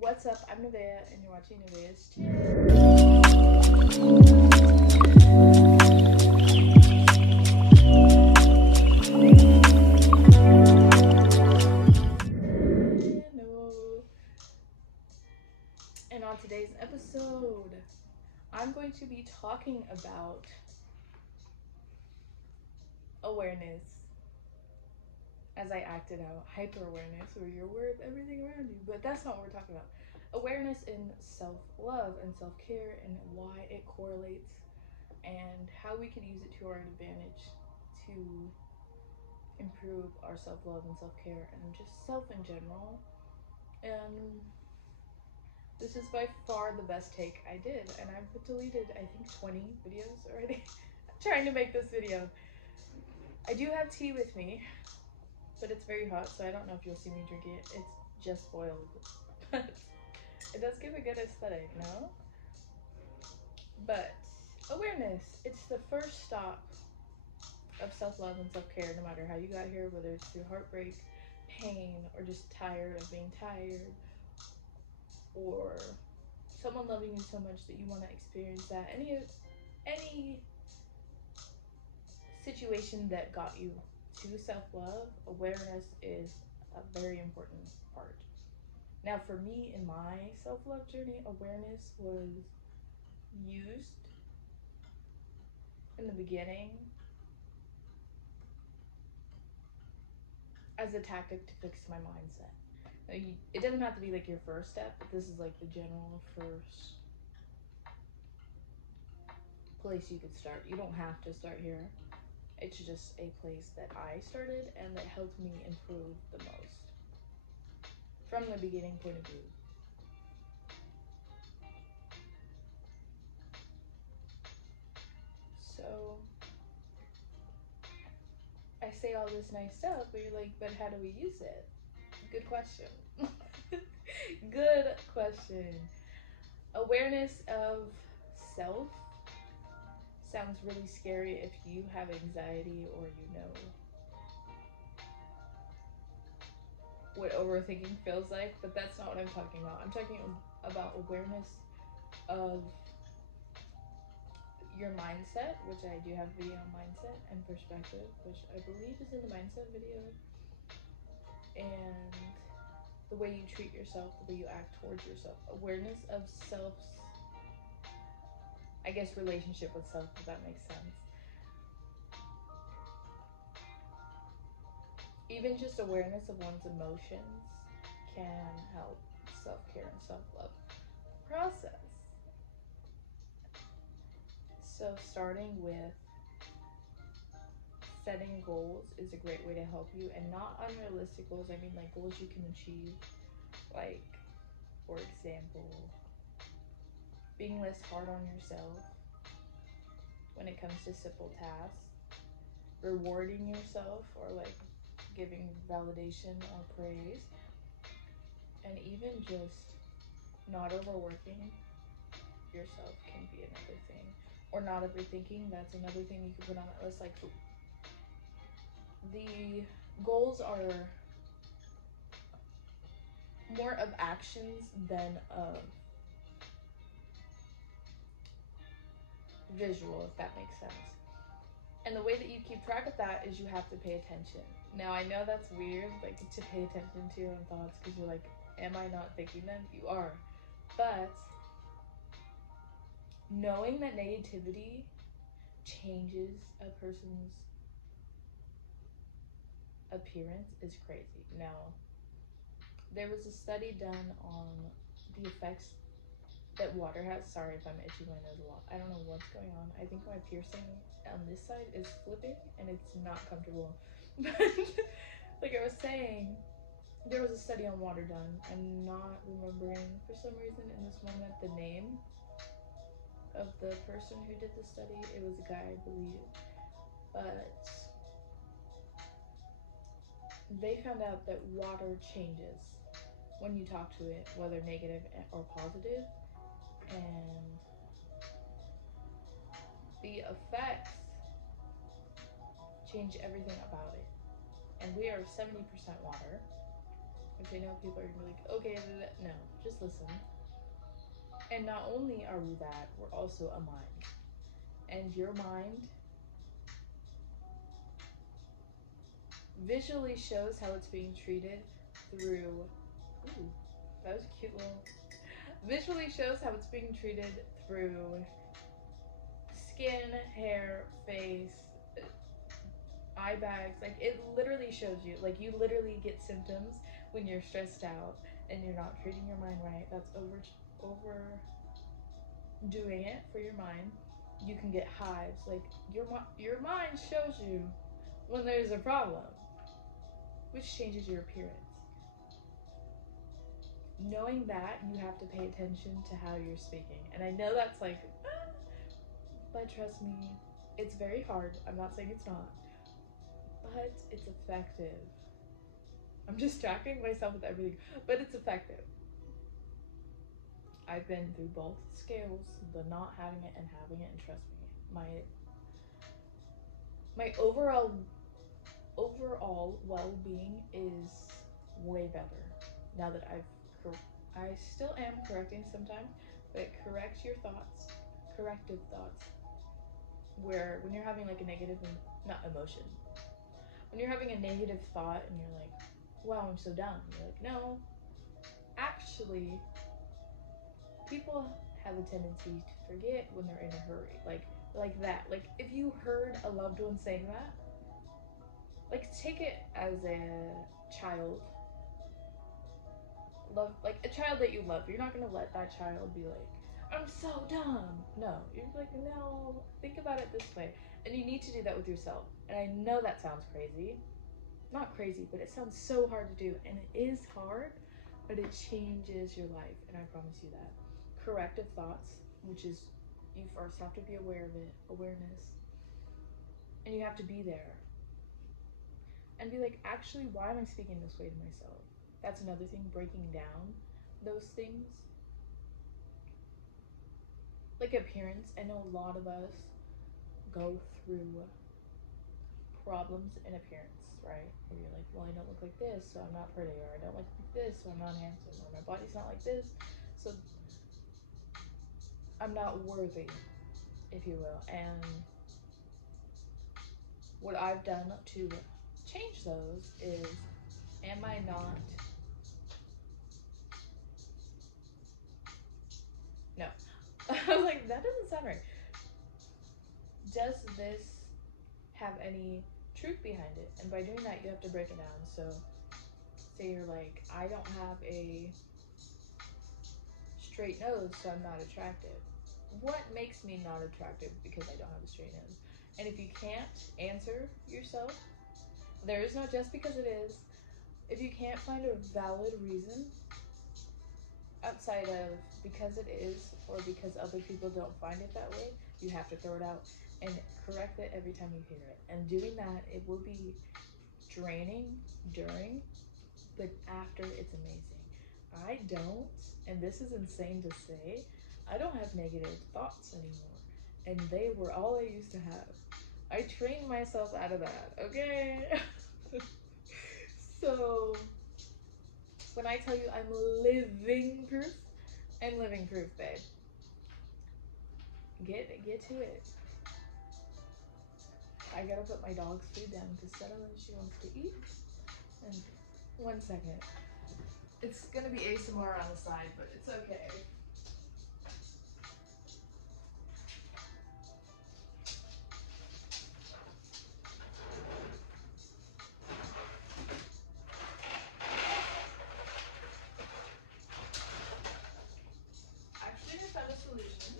What's up? I'm Nevaeh, and you're watching Nevaeh's channel. And on today's episode, I'm going to be talking about awareness as I acted out hyper awareness, where you're aware of everything around you. But that's not what we're talking about. Awareness in self love and self care, and why it correlates, and how we can use it to our advantage to improve our self love and self care and just self in general. And this is by far the best take I did, and I've deleted I think 20 videos already. Trying to make this video. I do have tea with me, but it's very hot, so I don't know if you'll see me drink it. It's just boiled. But it does give a good aesthetic, no? But awareness, it's the first stop of self love and self care, no matter how you got here, whether it's through heartbreak, pain, or just tired of being tired, or someone loving you so much that you want to experience that. Any situation that got you to self love, awareness is a very important part. Now, for me in my self love journey, awareness was used in the beginning as a tactic to fix my mindset. Now, it doesn't have to be like your first step, but this is like the general first place you could start. You don't have to start here. It's just a place that I started and that helped me improve the most from the beginning point of view. So I say all this nice stuff, but you're like, but how do we use it? Good question. Good question. Awareness of self sounds really scary if you have anxiety or you know what overthinking feels like, but that's not what I'm talking about. I'm talking about awareness of your mindset, which I do have a video on mindset and perspective, which I believe is in the mindset video, and the way you treat yourself, the way you act towards yourself. Awareness of self's, I guess, relationship with self, if that makes sense. Even just awareness of one's emotions can help self care and self love process. So, starting with setting goals is a great way to help you, and not unrealistic goals. I mean, like goals you can achieve, like, for example, being less hard on yourself when it comes to simple tasks, rewarding yourself, or like giving validation or praise, and even just not overworking yourself can be another thing. Or not overthinking, that's another thing you can put on that list. Like, the goals are more of actions than of visual, if that makes sense. And the way that you keep track of that is you have to pay attention. Now, I know that's weird, like, to pay attention to your own thoughts, because you're like, am I not thinking them? You are. But knowing that negativity changes a person's appearance is crazy. Now, there was a study done on the effects that water has. Sorry if I'm itching my nose a lot. I don't know what's going on. I think my piercing on this side is flipping and it's not comfortable. But like I was saying, there was a study on water done. I'm not remembering for some reason in this moment the name of the person who did the study. It was a guy, I believe. But they found out that water changes when you talk to it, whether negative or positive, and the effects change everything about it. And we are 70% water, which I know people are gonna be like, okay, no, just listen. And not only are we that, we're also a mind. And your mind visually shows how it's being treated through. Ooh, that was a cute little. Visually shows how it's being treated through skin, hair, face, eye bags. Like, it literally shows you. Like, you literally get symptoms when you're stressed out and you're not treating your mind right. That's overdoing it for your mind. You can get hives. Like, your mind shows you when there's a problem, which changes your appearance. Knowing that, you have to pay attention to how you're speaking. And I know that's like, but trust me, it's very hard. I'm not saying it's not, but it's effective. I'm distracting myself with everything, but it's effective. I've been through both scales, the not having it and having it, and trust me, my overall well-being is way better now that I still am correcting sometimes, but correct your thoughts, corrective thoughts, where when you're having like a negative, not emotion, when you're having a negative thought and you're like, wow, I'm so dumb, you're like, no, actually, people have a tendency to forget when they're in a hurry, like that. Like, if you heard a loved one saying that, like, take it as a child, love, like a child that you love. You're not gonna let that child be like, I'm so dumb. No, you're like, no, think about it this way. And you need to do that with yourself. And I know that sounds crazy. Not crazy, but it sounds so hard to do. And it is hard, but it changes your life. And I promise you that. Corrective thoughts, which is, you first have to be aware of it, awareness. And you have to be there. And be like, actually, why am I speaking this way to myself? That's another thing, breaking down those things. Like appearance, I know a lot of us go through problems in appearance, right? Where you're like, well, I don't look like this, so I'm not pretty, or I don't look like this, so I'm not handsome, or my body's not like this, so I'm not worthy, if you will. And what I've done to change those is, am I not? No. I was like, that doesn't sound right. Does this have any truth behind it? And by doing that, you have to break it down. So, say you're like, I don't have a straight nose, so I'm not attractive. What makes me not attractive because I don't have a straight nose? And if you can't answer yourself, there is no just because it is. If you can't find a valid reason outside of because it is or because other people don't find it that way, you have to throw it out and correct it every time you hear it. And doing that, it will be draining during, but after, it's amazing. I don't, and this is insane to say, I don't have negative thoughts anymore. And they were all I used to have. I trained myself out of that, okay? So, when I tell you I'm living proof, I'm living proof, babe. Get to it. I gotta put my dog's food down because suddenly she wants to eat. And 1 second. It's gonna be ASMR on the side, but it's okay. Actually, I found a solution.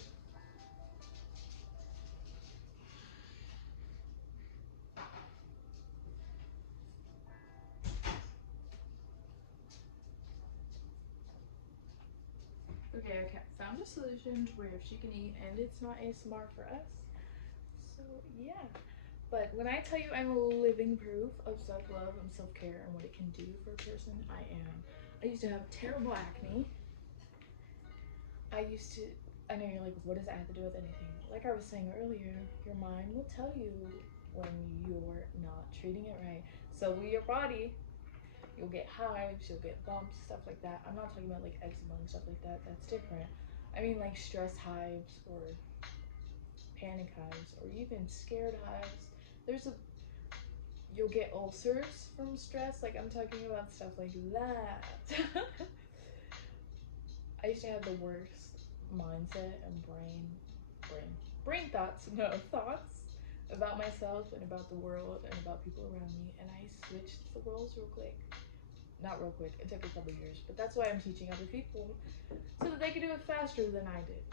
Okay, found a solution where she can eat and it's not ASMR for us. So yeah. But when I tell you I'm a living proof of self-love and self-care and what it can do for a person, I am. I used to have terrible acne. I know you're like, what does that have to do with anything? Like I was saying earlier, your mind will tell you when you're not treating it right. So will your body. You'll get hives, you'll get bumps, stuff like that. I'm not talking about like eczema and stuff like that. That's different. I mean like stress hives or panic hives or even scared hives. There's a You'll get ulcers from stress. Like I'm talking about stuff like that. I used to have the worst mindset and brain thoughts, no thoughts about myself and about the world and about people around me, and I switched the roles real quick. Not real quick, it took a couple years, but that's why I'm teaching other people so that they can do it faster than I did.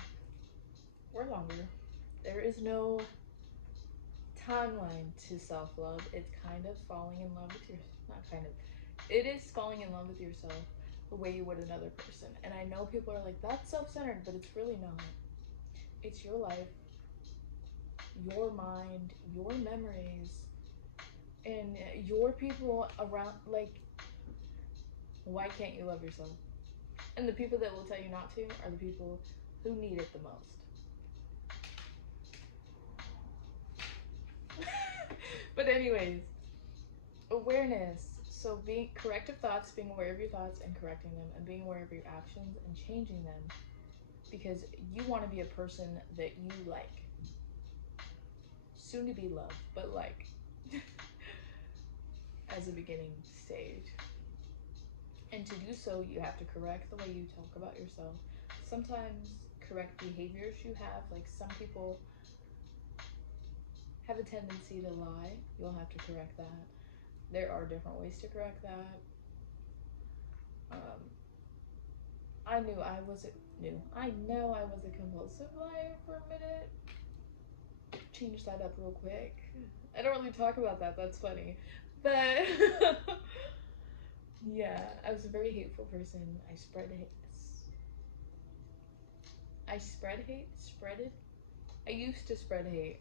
Or longer. There is no timeline to self-love. It's kind of falling in love with not kind of. It is falling in love with yourself the way you would another person. And I know people are like, that's self-centered, but it's really not. It's your life, your mind, your memories, and your people around. Like, why can't you love yourself? And the people that will tell you not to are the people who need it the most. But anyways, awareness. So being corrective thoughts, being aware of your thoughts and correcting them, and being aware of your actions and changing them, because you want to be a person that you like. Soon to be loved, but like as a beginning stage. And to do so, you have to correct the way you talk about yourself. Sometimes correct behaviors you have. Like some people have a tendency to lie. You'll have to correct that. There are different ways to correct that. I know I was a compulsive liar for a minute. Change that up real quick. I don't really talk about that. That's funny, but yeah, I was a very hateful person. I spread hate. I used to spread hate.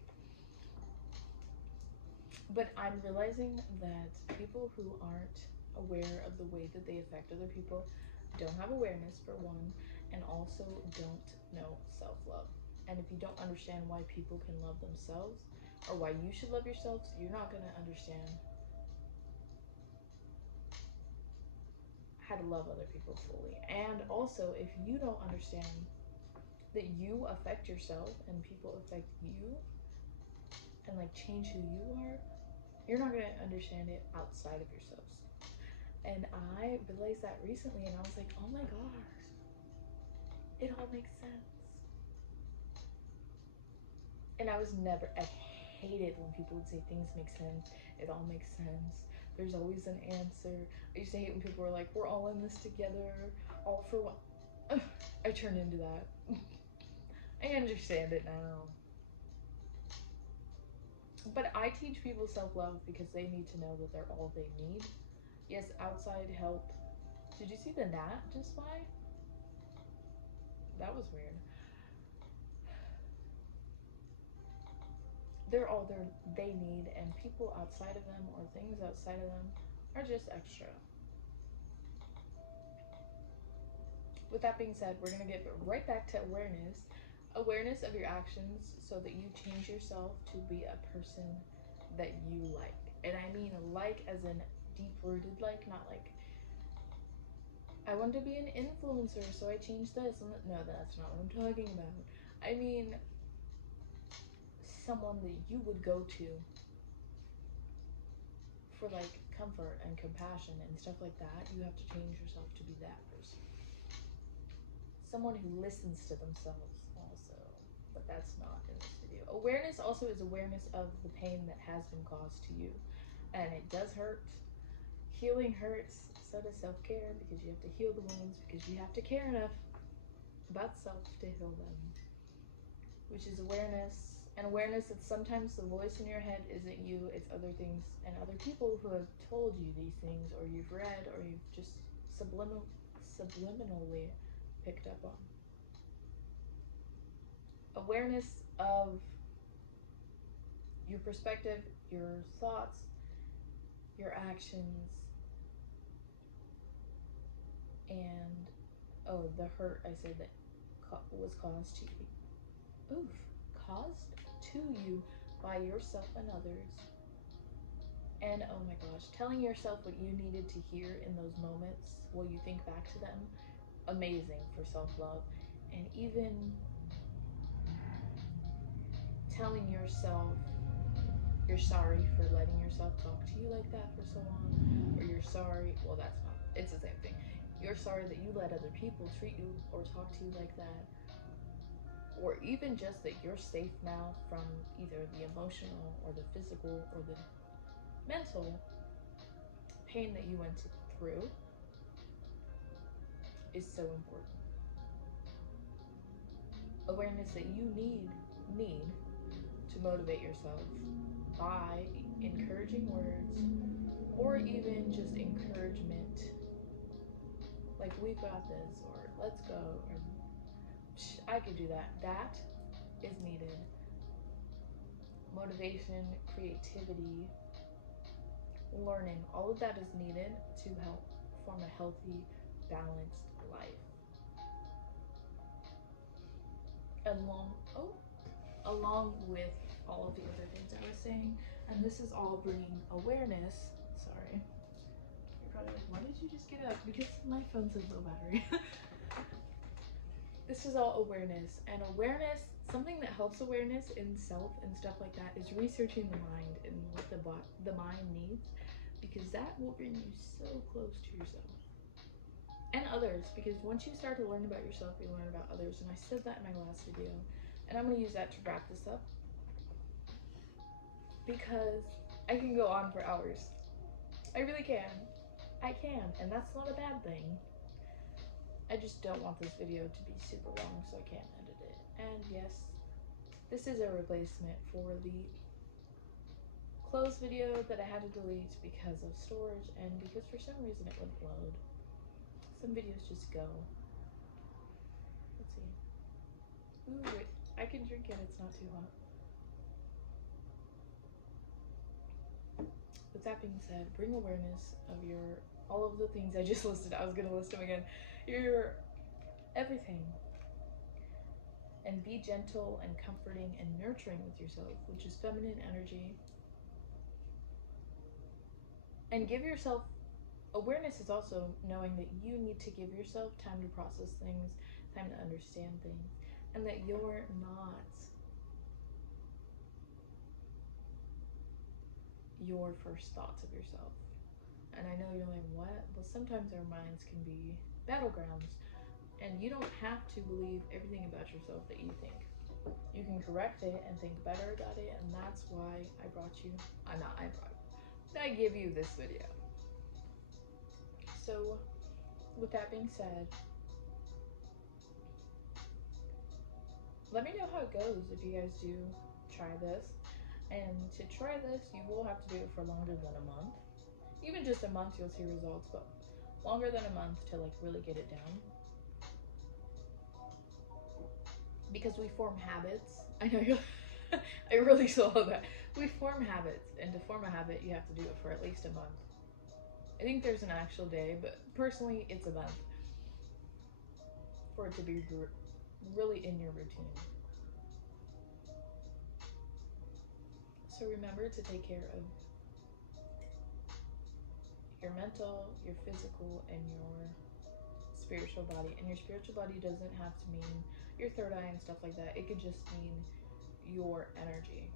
But I'm realizing that people who aren't aware of the way that they affect other people don't have awareness, for one, and also don't know self-love. And if you don't understand why people can love themselves or why you should love yourselves, you're not going to understand how to love other people fully. And also, if you don't understand that you affect yourself and people affect you and like change who you are, you're not going to understand it outside of yourselves. And I realized that recently, and I was like, oh my gosh, it all makes sense. And I hated when people would say things make sense, it all makes sense, there's always an answer. I used to hate when people were like, we're all in this together, all for one. I turned into that. I understand it now. But I teach people self-love because they need to know that they're all they need. Yes, outside help. Did you see the gnat just fly? That was weird. They're all they need, and people outside of them or things outside of them are just extra. With that being said, we're going to get right back to awareness. Awareness of your actions so that you change yourself to be a person that you like. And I mean like as in deep-rooted like, not like, I want to be an influencer, so I changed this. No, that's not what I'm talking about. I mean someone that you would go to for like comfort and compassion and stuff like that. You have to change yourself to be that person. Someone who listens to themselves also, but that's not in this video. Awareness also is awareness of the pain that has been caused to you, and it does hurt. Healing hurts, so does self-care, because you have to heal the wounds, because you have to care enough about self to heal them, which is awareness. And awareness that sometimes the voice in your head isn't you, it's other things and other people who have told you these things, or you've read, or you've just subliminally picked up on. Awareness of your perspective, your thoughts, your actions, and the hurt I said that was caused to you. Oof, caused to you by yourself and others. And oh my gosh, telling yourself what you needed to hear in those moments while you think back to them, amazing for self-love. And even telling yourself you're sorry for letting yourself talk to you like that for so long, or you're sorry, well, that's not, it's the same thing. You're sorry that you let other people treat you or talk to you like that, or even just that you're safe now from either the emotional or the physical or the mental pain that you went through is so important. Awareness that you need to motivate yourself by encouraging words, or even just encouragement like we've got this, or let's go, or I could do that. That is needed. Motivation, creativity, learning, all of that is needed to help form a healthy, balanced life. Along with all of the other things I was saying, and this is all bringing awareness. Sorry, you're probably like, why did you just get up? Because my phone says low battery. This is all awareness, and awareness, something that helps awareness in self and stuff like that, is researching the mind and what the mind needs, because that will bring you so close to yourself and others. Because once you start to learn about yourself, you learn about others, and I said that in my last video, and I'm going to use that to wrap this up, because I can go on for hours. I really can. I can, and that's not a bad thing. I just don't want this video to be super long, so I can't edit it. And yes, this is a replacement for the closed video that I had to delete because of storage and because for some reason it wouldn't load. Some videos just go. Let's see. Ooh, wait. I can drink it, it's not too hot. With that being said, bring awareness of all of the things I just listed. I was gonna list them again. Your everything. And be gentle and comforting and nurturing with yourself, which is feminine energy. And give yourself, awareness is also knowing that you need to give yourself time to process things, time to understand things, and that you're not your first thoughts of yourself. And I know you're like, what? Well, sometimes our minds can be battlegrounds, and you don't have to believe everything about yourself that you think. You can correct it and think better about it, and that's why I give you this video. So, with that being said, let me know how it goes if you guys do try this. And to try this, you will have to do it for longer than a month. Even just a month, you'll see results, but longer than a month to like really get it down. Because we form habits. I know you're I really saw that. We form habits, and to form a habit, you have to do it for at least a month. I think there's an actual day, but personally, it's a month for it to be really in your routine. So remember to take care of your mental, your physical, and your spiritual body. And your spiritual body doesn't have to mean your third eye and stuff like that. It could just mean your energy.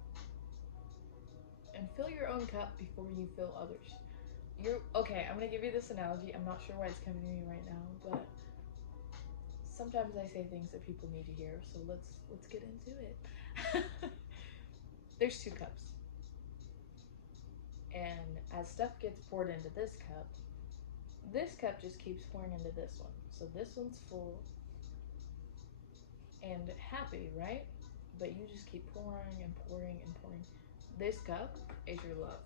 And fill your own cup before you fill others. Okay, I'm gonna give you this analogy. I'm not sure why it's coming to me right now, but sometimes I say things that people need to hear, so let's get into it. There's 2 cups. And as stuff gets poured into this cup just keeps pouring into this one. So this one's full and happy, right? But you just keep pouring and pouring and pouring. This cup is your love.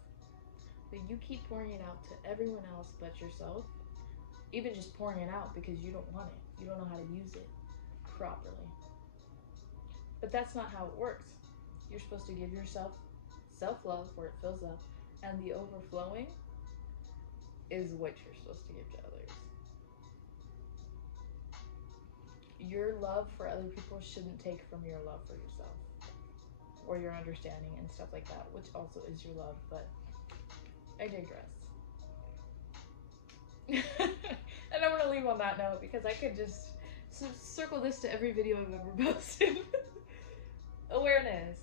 But you keep pouring it out to everyone else but yourself. Even just pouring it out because you don't want it. You don't know how to use it properly. But that's not how it works. You're supposed to give yourself self-love where it fills up, and the overflowing is what you're supposed to give to others. Your love for other people shouldn't take from your love for yourself, or your understanding and stuff like that, which also is your love, but I digress. And I'm gonna leave on that note because I could just circle this to every video I've ever posted. Awareness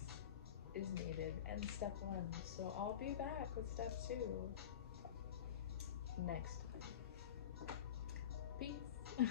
is needed, and step 1. So I'll be back with step 2 next time. Peace.